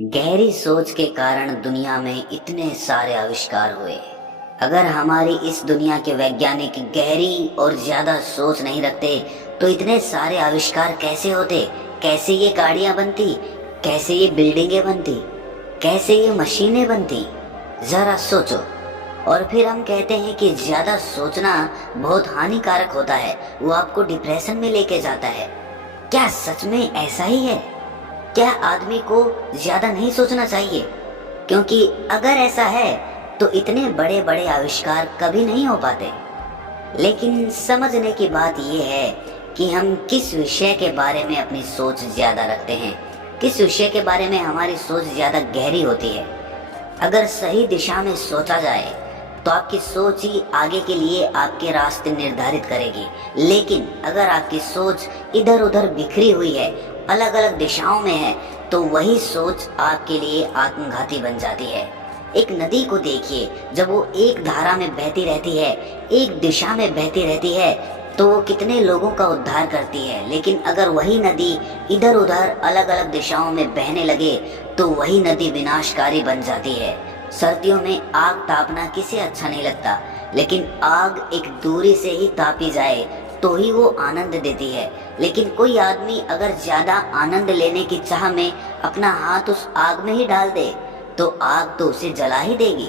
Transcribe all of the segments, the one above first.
गहरी सोच के कारण दुनिया में इतने सारे आविष्कार हुए। अगर हमारी इस दुनिया के वैज्ञानिक गहरी और ज्यादा सोच नहीं रखते तो इतने सारे आविष्कार कैसे होते। कैसे ये गाड़ियां बनती, कैसे ये बिल्डिंगें बनती, कैसे ये मशीनें बनती, जरा सोचो। और फिर हम कहते हैं कि ज्यादा सोचना बहुत हानिकारक होता है, वो आपको डिप्रेशन में लेके जाता है। क्या सच में ऐसा ही है? क्या आदमी को ज्यादा नहीं सोचना चाहिए? क्योंकि अगर ऐसा है तो इतने बड़े बड़े आविष्कार कभी नहीं हो पाते। लेकिन समझने की बात यह है कि हम किस विषय के बारे में अपनी सोच ज्यादा रखते हैं, किस विषय के बारे में हमारी सोच ज्यादा गहरी होती है। अगर सही दिशा में सोचा जाए तो आपकी सोच ही आगे के लिए आपके रास्ते निर्धारित करेगी। लेकिन अगर आपकी सोच इधर उधर बिखरी हुई है, अलग अलग दिशाओं में है, तो वही सोच आपके लिए आत्मघाती बन जाती है। एक नदी को देखिए, जब वो एक धारा में बहती रहती है, एक दिशा में बहती रहती है, तो वो कितने लोगों का उद्धार करती है। लेकिन अगर वही नदी इधर उधर अलग अलग दिशाओं में बहने लगे तो वही नदी विनाशकारी बन जाती है। सर्दियों में आग तापना किसे अच्छा नहीं लगता, लेकिन आग एक दूरी से ही तापी जाए तो ही वो आनंद देती है। लेकिन कोई आदमी अगर ज्यादा आनंद लेने की चाह में अपना हाथ उस आग में ही डाल दे तो आग तो उसे जला ही देगी।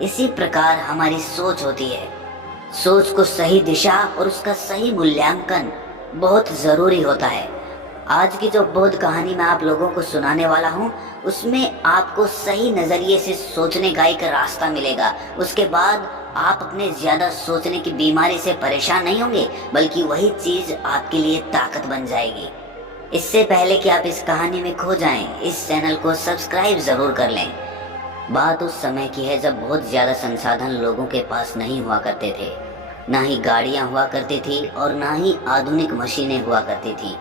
इसी प्रकार हमारी सोच होती है। सोच को सही दिशा और उसका सही मूल्यांकन बहुत जरूरी होता है। आज की जो बोध कहानी मैं आप लोगों को सुनाने वाला हूँ, उसमें आपको सही नजरिए से सोचने का एक रास्ता मिलेगा। उसके बाद आप अपने ज्यादा सोचने की बीमारी से परेशान नहीं होंगे, बल्कि वही चीज आपके लिए ताकत बन जाएगी। इससे पहले कि आप इस कहानी में खो जाएं, इस चैनल को सब्सक्राइब जरूर कर लें। बात उस समय की है जब बहुत ज्यादा संसाधन लोगों के पास नहीं हुआ करते थे। ना ही गाड़ियां हुआ करती थी और ना ही आधुनिक मशीनें हुआ करती थी।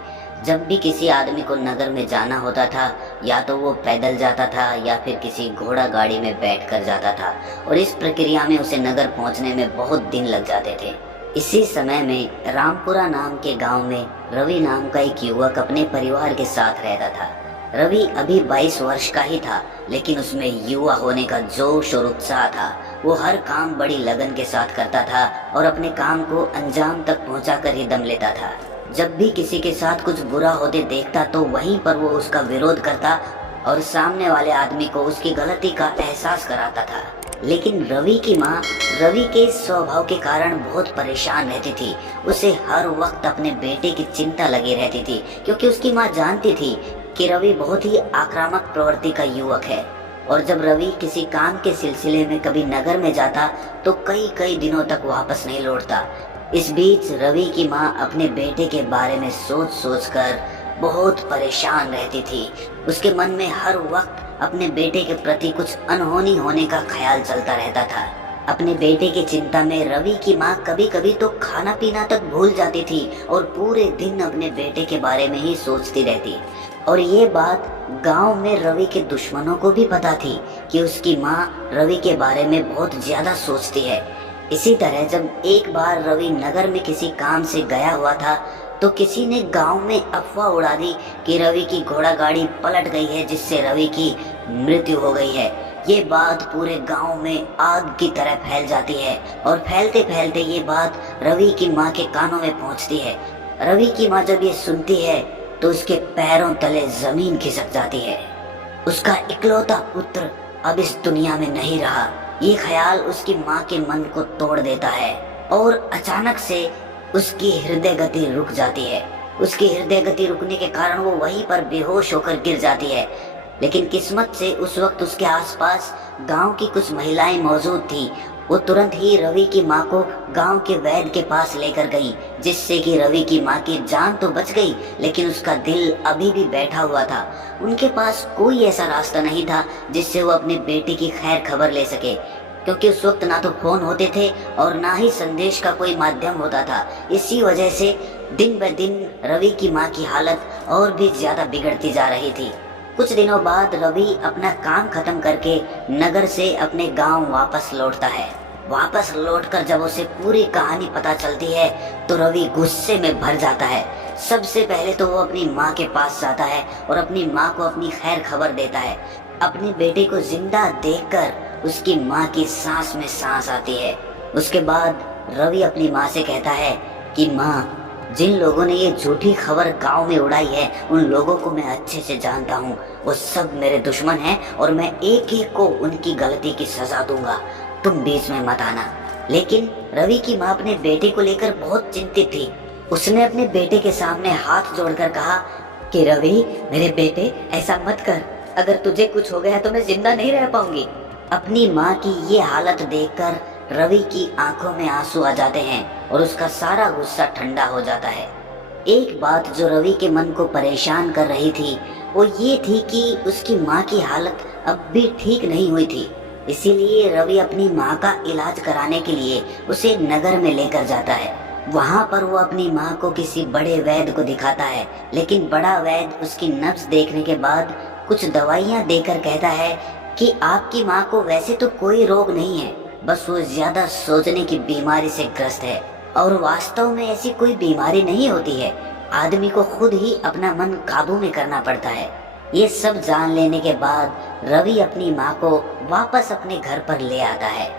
जब भी किसी आदमी को नगर में जाना होता था, या तो वो पैदल जाता था या फिर किसी घोड़ा गाड़ी में बैठ कर जाता था, और इस प्रक्रिया में उसे नगर पहुंचने में बहुत दिन लग जाते थे। इसी समय में रामपुरा नाम के गांव में रवि नाम का एक युवक अपने परिवार के साथ रहता था। रवि अभी 22 वर्ष का ही था, लेकिन उसमें युवा होने का जोश और उत्साह था। वो हर काम बड़ी लगन के साथ करता था और अपने काम को अंजाम तक पहुंचाकर ही दम लेता था। जब भी किसी के साथ कुछ बुरा होते देखता तो वहीं पर वो उसका विरोध करता और सामने वाले आदमी को उसकी गलती का एहसास कराता था। लेकिन रवि की माँ रवि के स्वभाव के कारण बहुत परेशान रहती थी। उसे हर वक्त अपने बेटे की चिंता लगी रहती थी, क्योंकि उसकी माँ जानती थी कि रवि बहुत ही आक्रामक प्रवृत्ति का युवक है। और जब रवि किसी काम के सिलसिले में कभी नगर में जाता तो कई कई दिनों तक वापस नहीं लौटता। इस बीच रवि की माँ अपने बेटे के बारे में सोच सोच कर बहुत परेशान रहती थी। उसके मन में हर वक्त अपने बेटे के प्रति कुछ अनहोनी होने का ख्याल चलता रहता था। अपने बेटे की चिंता में रवि की माँ कभी कभी तो खाना पीना तक भूल जाती थी और पूरे दिन अपने बेटे के बारे में ही सोचती रहती। और ये बात गांव में रवि के दुश्मनों को भी पता थी कि उसकी माँ रवि के बारे में बहुत ज्यादा सोचती है। इसी तरह जब एक बार रवि नगर में किसी काम से गया हुआ था तो किसी ने गांव में अफवाह उड़ा दी कि रवि की घोड़ा गाड़ी पलट गई है, जिससे रवि की मृत्यु हो गई है। ये बात पूरे गांव में आग की तरह फैल जाती है और फैलते फैलते ये बात रवि की माँ के कानों में पहुंचती है। रवि की माँ जब ये सुनती है तो उसके पैरों तले जमीन खिसक जाती है। उसका इकलौता पुत्र अब इस दुनिया में नहीं रहा, ये ख्याल उसकी माँ के मन को तोड़ देता है और अचानक से उसकी हृदय गति रुक जाती है। उसकी हृदय गति रुकने के कारण वो वहीं पर बेहोश होकर गिर जाती है। लेकिन किस्मत से उस वक्त उसके आसपास गांव की कुछ महिलाएं मौजूद थी। वो तुरंत ही रवि की माँ को गांव के वैद्य के पास लेकर गई, जिससे कि रवि की माँ की जान तो बच गई, लेकिन उसका दिल अभी भी बैठा हुआ था। उनके पास कोई ऐसा रास्ता नहीं था जिससे वो अपने बेटे की खैर खबर ले सके, क्योंकि उस वक्त ना तो फोन होते थे और ना ही संदेश का कोई माध्यम होता था। इसी वजह से दिन ब दिन रवि की माँ की हालत और भी ज्यादा बिगड़ती जा रही थी। कुछ दिनों बाद रवि अपना काम खत्म करके नगर से अपने गांव वापस लौटता है। वापस लौटकर जब उसे पूरी कहानी पता चलती है तो रवि गुस्से में भर जाता है। सबसे पहले तो वो अपनी माँ के पास जाता है और अपनी माँ को अपनी खैर खबर देता है। अपने बेटे को जिंदा देखकर उसकी माँ की सांस में सांस आती है। उसके बाद रवि अपनी माँ से कहता है कि माँ, जिन लोगों ने ये झूठी खबर गांव में उड़ाई है उन लोगों को मैं अच्छे से जानता हूँ। वो सब मेरे दुश्मन हैं और मैं एक एक को उनकी गलती की सजा दूंगा। तुम बीच में मत आना। लेकिन रवि की माँ अपने बेटे को लेकर बहुत चिंतित थी। उसने अपने बेटे के सामने हाथ जोड़कर कहा कि रवि, मेरे बेटे, ऐसा मत कर। अगर तुझे कुछ हो गया तो मैं जिंदा नहीं रह पाऊंगी। अपनी माँ की ये हालत देखकर रवि की आंखों में आंसू आ जाते हैं और उसका सारा गुस्सा ठंडा हो जाता है। एक बात जो रवि के मन को परेशान कर रही थी वो ये थी कि उसकी माँ की हालत अब भी ठीक नहीं हुई थी। इसीलिए रवि अपनी माँ का इलाज कराने के लिए उसे नगर में लेकर जाता है। वहाँ पर वो अपनी माँ को किसी बड़े वैद्य को दिखाता है, लेकिन बड़ा वैद्य उसकी नब्ज देखने के बाद कुछ दवाइयाँ देकर कहता है कि आपकी माँ को वैसे तो कोई रोग नहीं है, बस वो ज्यादा सोचने की बीमारी से ग्रस्त है। और वास्तव में ऐसी कोई बीमारी नहीं होती है, आदमी को खुद ही अपना मन काबू में करना पड़ता है। ये सब जान लेने के बाद रवि अपनी माँ को वापस अपने घर पर ले आता है।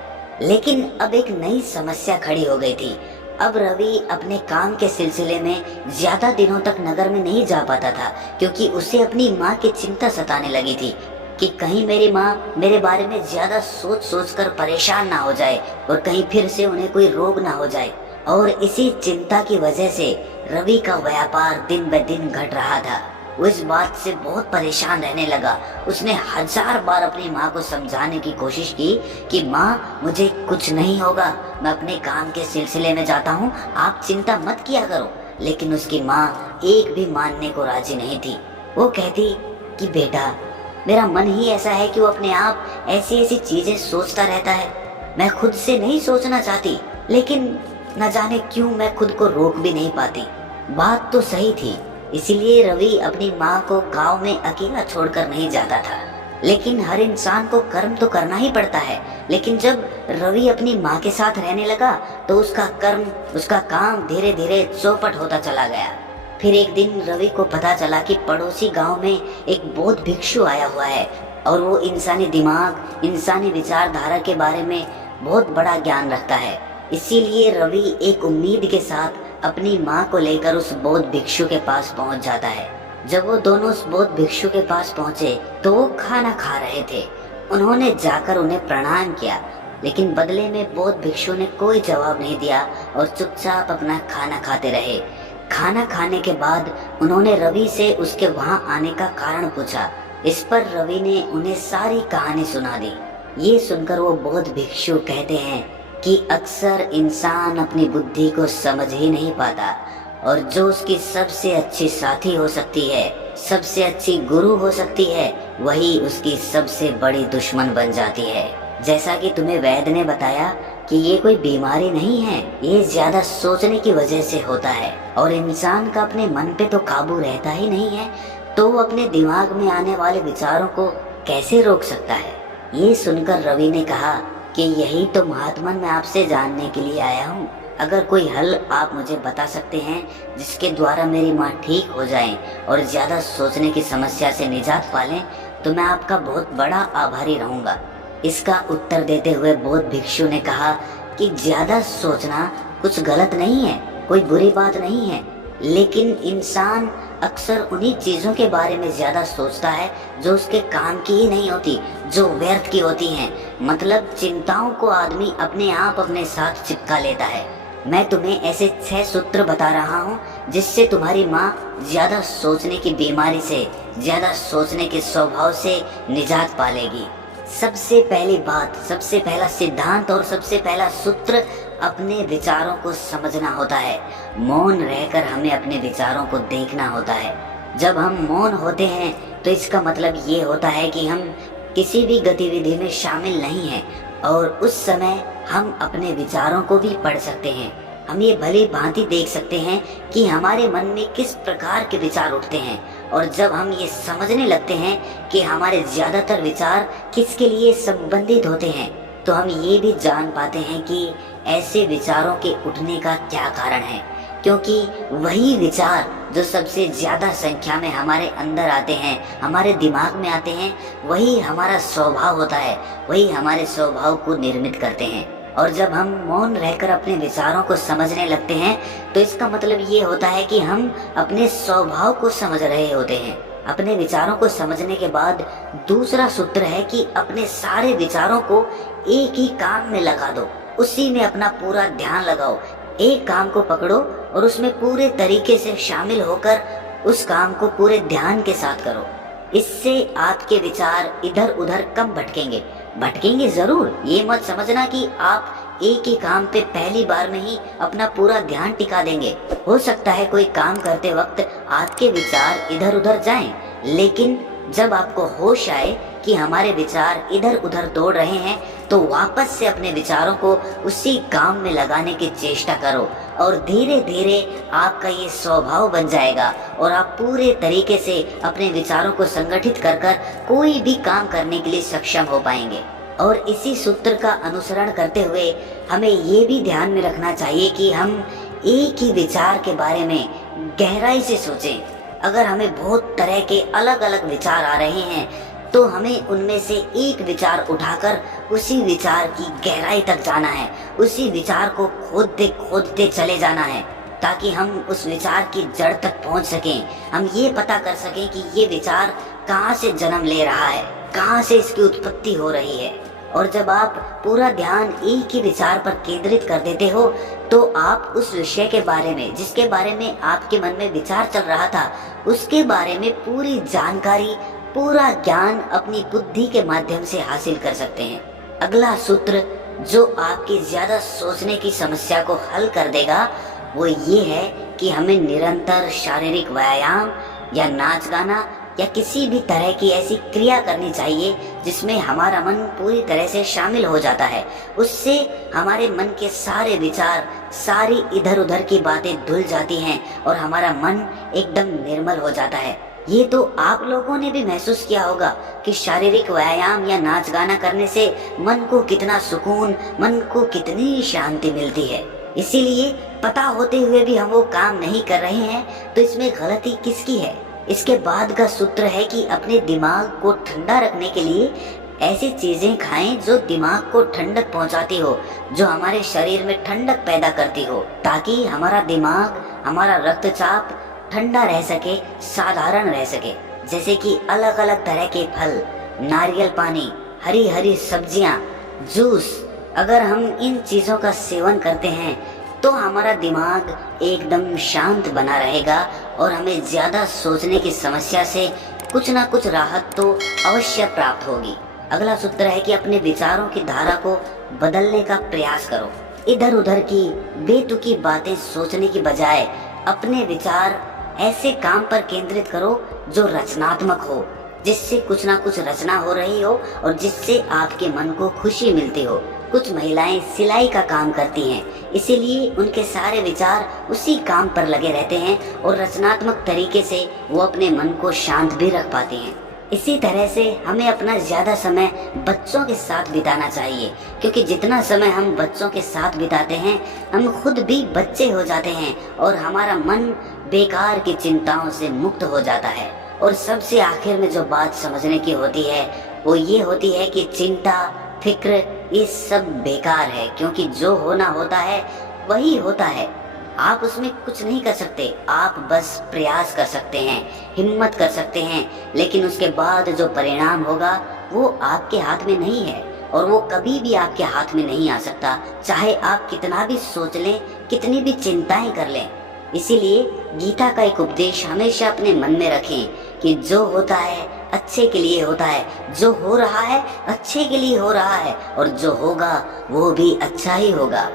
लेकिन अब एक नई समस्या खड़ी हो गई थी। अब रवि अपने काम के सिलसिले में ज्यादा दिनों तक नगर में नहीं जा पाता था, क्योंकि उसे अपनी माँ की चिंता सताने लगी थी कि कहीं मेरी माँ मेरे बारे में ज्यादा सोच सोच कर परेशान ना हो जाए और कहीं फिर से उन्हें कोई रोग ना हो जाए। और इसी चिंता की वजह से रवि का व्यापार दिन ब दिन घट रहा था। वो इस बात से बहुत परेशान रहने लगा। उसने 1000 बार अपनी माँ को समझाने की कोशिश की कि माँ, मुझे कुछ नहीं होगा, मैं अपने काम के सिलसिले में जाता हूँ, आप चिंता मत किया करो। लेकिन उसकी माँ एक भी मानने को राजी नहीं थी। वो कहती कि बेटा, मेरा मन ही ऐसा है कि वो अपने आप ऐसी ऐसी चीजें सोचता रहता है। मैं खुद से नहीं सोचना चाहती, लेकिन न जाने क्यों मैं खुद को रोक भी नहीं पाती। बात तो सही थी, इसीलिए रवि अपनी माँ को गांव में अकेला छोड़कर नहीं जाता था। लेकिन हर इंसान को कर्म तो करना ही पड़ता है। लेकिन जब रवि अपनी माँ के साथ रहने लगा तो उसका कर्म, उसका काम धीरे धीरे चौपट होता चला गया। फिर एक दिन रवि को पता चला कि पड़ोसी गांव में एक बौद्ध भिक्षु आया हुआ है और वो इंसानी दिमाग, इंसानी विचारधारा के बारे में बहुत बड़ा ज्ञान रखता है। इसीलिए रवि एक उम्मीद के साथ अपनी माँ को लेकर उस बौद्ध भिक्षु के पास पहुंच जाता है। जब वो दोनों उस बौद्ध भिक्षु के पास पहुंचे तो वो खाना खा रहे थे। उन्होंने जाकर उन्हें प्रणाम किया, लेकिन बदले में बौद्ध भिक्षु ने कोई जवाब नहीं दिया और चुपचाप अपना खाना खाते रहे। खाना खाने के बाद उन्होंने रवि से उसके वहां आने का कारण पूछा। इस पर रवि ने उन्हें सारी कहानी सुना दी। ये सुनकर वो बौद्ध भिक्षु कहते हैं कि अक्सर इंसान अपनी बुद्धि को समझ ही नहीं पाता और जो उसकी सबसे अच्छी साथी हो सकती है, सबसे अच्छी गुरु हो सकती है, वही उसकी सबसे बड़ी दुश्मन बन जाती है। जैसा कि तुम्हें वैद्य ने बताया कि ये कोई बीमारी नहीं है, ये ज्यादा सोचने की वजह से होता है और इंसान का अपने मन पे तो काबू रहता ही नहीं है, तो वो अपने दिमाग में आने वाले विचारों को कैसे रोक सकता है। ये सुनकर रवि ने कहा कि यही तो महात्मन मैं आपसे जानने के लिए आया हूँ। अगर कोई हल आप मुझे बता सकते हैं जिसके द्वारा मेरी माँ ठीक हो जाए और ज्यादा सोचने की समस्या से निजात पालें, तो मैं आपका बहुत बड़ा आभारी रहूंगा। इसका उत्तर देते हुए बौद्ध भिक्षु ने कहा कि ज्यादा सोचना कुछ गलत नहीं है, कोई बुरी बात नहीं है, लेकिन इंसान अक्सर उन्हीं चीजों के बारे में ज्यादा सोचता है जो उसके काम की ही नहीं होती, जो व्यर्थ की होती हैं। मतलब चिंताओं को आदमी अपने आप अपने साथ चिपका लेता है। मैं तुम्हें ऐसे 6 सूत्र बता रहा हूँ जिससे तुम्हारी माँ ज्यादा सोचने की बीमारी से, ज्यादा सोचने के स्वभाव से निजात पालेगी। सबसे पहली बात, सबसे पहला सिद्धांत और सबसे पहला सूत्र, अपने विचारों को समझना होता है। मौन रहकर हमें अपने विचारों को देखना होता है। जब हम मौन होते हैं तो इसका मतलब ये होता है कि हम किसी भी गतिविधि में शामिल नहीं हैं और उस समय हम अपने विचारों को भी पढ़ सकते हैं। हम ये भली भांति देख सकते हैं कि हमारे मन में किस प्रकार के विचार उठते हैं, और जब हम ये समझने लगते हैं कि हमारे ज्यादातर विचार किसके लिए संबंधित होते हैं, तो हम ये भी जान पाते हैं कि ऐसे विचारों के उठने का क्या कारण है। क्योंकि वही विचार जो सबसे ज़्यादा संख्या में हमारे अंदर आते हैं, हमारे दिमाग में आते हैं, वही हमारा स्वभाव होता है, वही हमारे स्वभाव को निर्मित करते हैं। और जब हम मौन रहकर अपने विचारों को समझने लगते हैं तो इसका मतलब ये होता है कि हम अपने स्वभाव को समझ रहे होते हैं। अपने विचारों को समझने के बाद दूसरा सूत्र है कि अपने सारे विचारों को एक ही काम में लगा दो, उसी में अपना पूरा ध्यान लगाओ। एक काम को पकड़ो और उसमें पूरे तरीके से शामिल होकर उस काम को पूरे ध्यान के साथ करो। इससे आपके विचार इधर उधर कम भटकेंगे। भटकेंगे जरूर, ये मत समझना कि आप एक ही काम पे पहली बार में ही अपना पूरा ध्यान टिका देंगे। हो सकता है कोई काम करते वक्त आपके विचार इधर उधर जाएं, लेकिन जब आपको होश आए कि हमारे विचार इधर उधर दौड़ रहे हैं तो वापस से अपने विचारों को उसी काम में लगाने की चेष्टा करो और धीरे धीरे आपका ये स्वभाव बन जाएगा और आप पूरे तरीके से अपने विचारों को संगठित कर कर कोई भी काम करने के लिए सक्षम हो पाएंगे। और इसी सूत्र का अनुसरण करते हुए हमें ये भी ध्यान में रखना चाहिए कि हम एक ही विचार के बारे में गहराई से सोचें। अगर हमें बहुत तरह के अलग अलग विचार आ रहे हैं तो हमें उनमें से एक विचार उठाकर उसी विचार की गहराई तक जाना है, उसी विचार को खोदते खोदते चले जाना है ताकि हम उस विचार की जड़ तक पहुंच सकें। हम ये पता कर सकें कि ये विचार कहाँ से जन्म ले रहा है, कहाँ से इसकी उत्पत्ति हो रही है। और जब आप पूरा ध्यान एक ही विचार पर केंद्रित कर देते हो तो आप उस विषय के बारे में, जिसके बारे में आपके मन में विचार चल रहा था, उसके बारे में पूरी जानकारी, पूरा ज्ञान अपनी बुद्धि के माध्यम से हासिल कर सकते हैं। अगला सूत्र जो आपकी ज्यादा सोचने की समस्या को हल कर देगा वो ये है कि हमें निरंतर शारीरिक व्यायाम या नाच गाना या किसी भी तरह की ऐसी क्रिया करनी चाहिए जिसमें हमारा मन पूरी तरह से शामिल हो जाता है। उससे हमारे मन के सारे विचार, सारी इधर उधर की बातें धुल जाती हैं और हमारा मन एकदम निर्मल हो जाता है। ये तो आप लोगों ने भी महसूस किया होगा कि शारीरिक व्यायाम या नाच गाना करने से मन को कितना सुकून, मन को कितनी शांति मिलती है। इसीलिए पता होते हुए भी हम वो काम नहीं कर रहे हैं तो इसमें गलती किसकी है। इसके बाद का सूत्र है कि अपने दिमाग को ठंडा रखने के लिए ऐसी चीजें खाएं जो दिमाग को ठंडक पहुंचाती हो, जो हमारे शरीर में ठंडक पैदा करती हो, ताकि हमारा दिमाग, हमारा रक्तचाप ठंडा रह सके, साधारण रह सके। जैसे कि अलग अलग तरह के फल, नारियल पानी, हरी हरी सब्जियां, जूस। अगर हम इन चीजों का सेवन करते हैं तो हमारा दिमाग एकदम शांत बना रहेगा और हमें ज्यादा सोचने की समस्या से कुछ ना कुछ राहत तो अवश्य प्राप्त होगी। अगला सूत्र है कि अपने विचारों की धारा को बदलने का प्रयास करो। इधर उधर की बेतुकी बातें सोचने की बजाय अपने विचार ऐसे काम पर केंद्रित करो जो रचनात्मक हो, जिससे कुछ ना कुछ रचना हो रही हो और जिससे आपके मन को खुशी मिलती हो। कुछ महिलाएं सिलाई का काम करती हैं, इसीलिए उनके सारे विचार उसी काम पर लगे रहते हैं और रचनात्मक तरीके से वो अपने मन को शांत भी रख पाती हैं। इसी तरह से हमें अपना ज्यादा समय बच्चों के साथ बिताना चाहिए, क्योंकि जितना समय हम बच्चों के साथ बिताते हैं हम खुद भी बच्चे हो जाते हैं और हमारा मन बेकार की चिंताओं से मुक्त हो जाता है। और सबसे आखिर में जो बात समझने की होती है वो ये होती है कि चिंता, फिक्र, ये सब बेकार है, क्योंकि जो होना होता है वही होता है। आप उसमें कुछ नहीं कर सकते, आप बस प्रयास कर सकते हैं, हिम्मत कर सकते हैं, लेकिन उसके बाद जो परिणाम होगा वो आपके हाथ में नहीं है और वो कभी भी आपके हाथ में नहीं आ सकता, चाहे आप कितना भी सोच लें, कितनी भी चिंताएं कर लें। इसीलिए गीता का एक उपदेश हमेशा अपने मन में रखें कि जो होता है अच्छे के लिए होता है, जो हो रहा है अच्छे के लिए हो रहा है और जो होगा वो भी अच्छा ही होगा।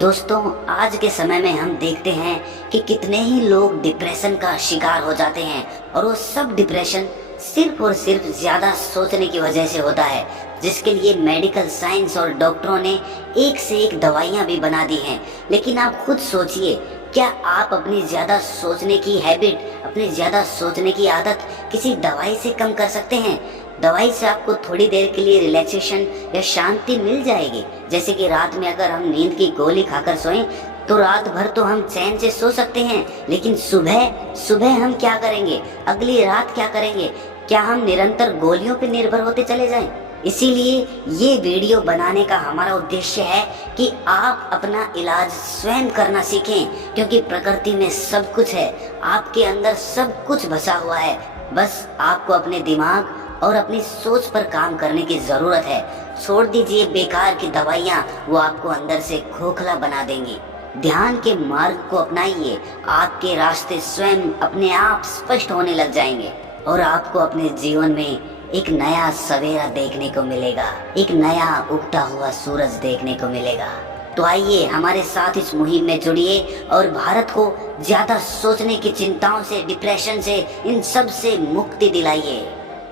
दोस्तों, आज के समय में हम देखते हैं कि कितने ही लोग डिप्रेशन का शिकार हो जाते हैं और वो सब डिप्रेशन सिर्फ और सिर्फ ज्यादा सोचने की वजह से होता है, जिसके लिए मेडिकल साइंस और डॉक्टरों ने एक से एक दवाइयां भी बना दी हैं। लेकिन आप खुद सोचिए, क्या आप अपनी ज्यादा सोचने की हैबिट, अपनी ज्यादा सोचने की आदत किसी दवाई से कम कर सकते हैं? दवाई से आपको थोड़ी देर के लिए रिलैक्सेशन या शांति मिल जाएगी, जैसे कि रात में अगर हम नींद की गोली खाकर सोएं तो रात भर तो हम चैन से सो सकते हैं, लेकिन सुबह सुबह हम क्या करेंगे, अगली रात क्या करेंगे? क्या हम निरंतर गोलियों पर निर्भर होते चले जाएं? इसीलिए ये वीडियो बनाने का हमारा उद्देश्य है कि आप अपना इलाज स्वयं करना सीखें, क्योंकि प्रकृति में सब कुछ है, आपके अंदर सब कुछ बसा हुआ है। बस आपको अपने दिमाग और अपनी सोच पर काम करने की जरूरत है। छोड़ दीजिए बेकार की दवाइयाँ, वो आपको अंदर से खोखला बना देंगी। ध्यान के मार्ग को अपनाइए, आपके रास्ते स्वयं अपने आप स्पष्ट होने लग जाएंगे और आपको अपने जीवन में एक नया सवेरा देखने को मिलेगा, एक नया उगता हुआ सूरज देखने को मिलेगा। तो आइए हमारे साथ इस मुहिम में जुड़िए और भारत को ज्यादा सोचने की चिंताओं से, डिप्रेशन से, इन सब से मुक्ति दिलाइए।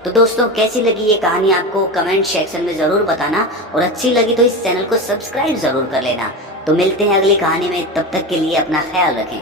तो दोस्तों, कैसी लगी ये कहानी आपको कमेंट सेक्शन में जरूर बताना, और अच्छी लगी तो इस चैनल को सब्सक्राइब जरूर कर लेना। तो मिलते हैं अगली कहानी में, तब तक के लिए अपना ख्याल रखें।